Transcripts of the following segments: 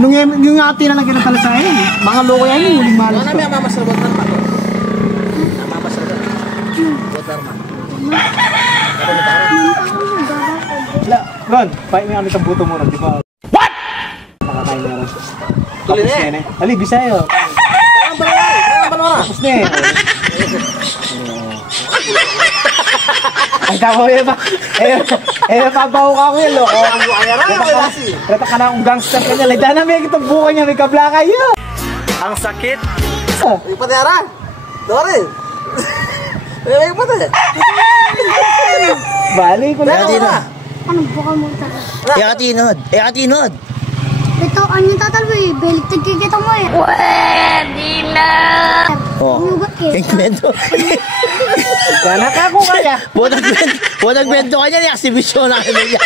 Nung yung ate na nagkinatala sa akin, mga loko yan yung huling malas ko. Ano namin mamasarabot na naman? Mamasarabot. Water man. Ron, pahay mo yung alit ang buto mo ron, di ba? What? Nakakain na ron. Tuloy na eh. Ali, Bisayo. Kaya ba Tapos na eh. Ang tamo yun ba? Pabaho ka ko yun, loko. Rata ka na akong gangster ka niya. Lagyan na may itong buka niya, may kabla kayo. Ang sakit. May patera. Dore. May patera. Bali ko na. Anong buka mo talaga? Ekatinod. Ito, ano tatalbo eh? Baliktad kikita mo eh. Pwede na! Umugot eh. Kwento. Ganak ako kaya. Nagkwento ka niya, exhibition na kanya.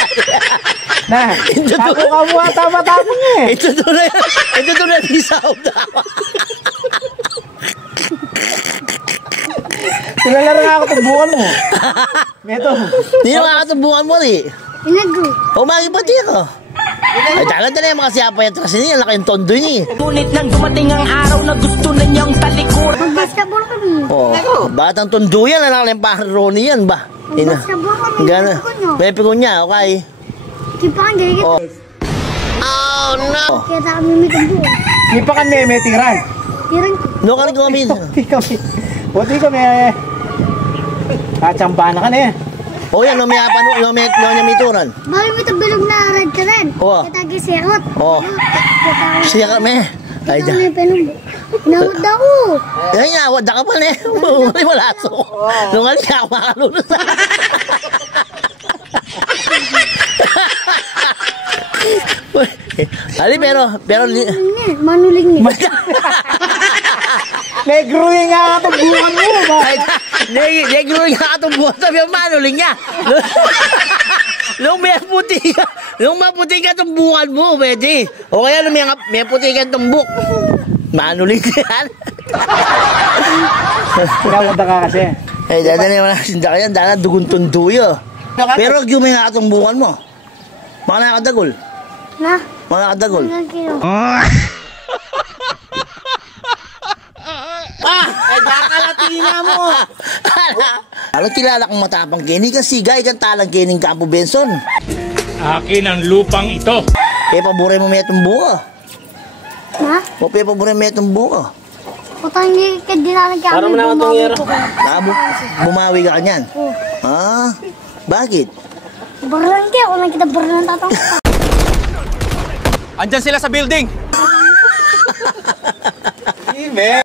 Na, tako ka mo at tama-tapong eh. Ito doon na isaw daw. Tinalaro nga ako tumbukan mo. Meto. Hindi na makakatumbukan mo rin. Inagro. Umagipati ako. Ay, dagat na yung mga siyapay at kasi niya, laki yung tondo niya. Ngunit nang dumating ang araw na gusto na niyang talikuran. Mag-basketball kami. Oo. Batang tondo yan, anak yung Ronnie yan ba? Mag-basketball kami. Gana. May pikon niya, okay. Kipakan, ganyan kita. Oh no! Kaya sa kami may tambo. Di pa kan may tiran. Tiran ko. No ka rin kumamin. Buti kami. Katsamba na ka na eh. O yan, no niya may turan. Bali may tabilog na red ka rin. Oo. Kita gisirot. Oo. Siya kami. Ay, Kita may penumbo. Inawad ako. ay nga, wala ka pa na eh. Wala so. Nung alin ka, makalunod. Ali, pero... Manuling niya. Negro yung nga tumbukan mo. Negro nga katumbuhan, sabi ang manuling niya. Nung maputi ka tumbukan mo, pwede. O kaya nung may puti ka tumbuk. Manuling yan. Pinawada ka kasi. Eh, dada na yung mga sinda ka yan, dada dugun tunduyo. Pero yung may nga katumbukan mo, mga nakadagol. Na? Mga nakadagol. Ay, bakalatina mo. Alam, kilala kong matapang kini kasi gay kang talang kining Campo Benson. Akin ang lupang ito. Eh, paboray mo may itong buka. Na? O, paboray mo may itong buka. Putang hindi ka dinalag kami. Para mo naman itong yero. Bumawi ka kanyan. Oo. Ah, bakit? Barang kaya. Kung nakita barang tatang. Andyan sila sa building. Ime.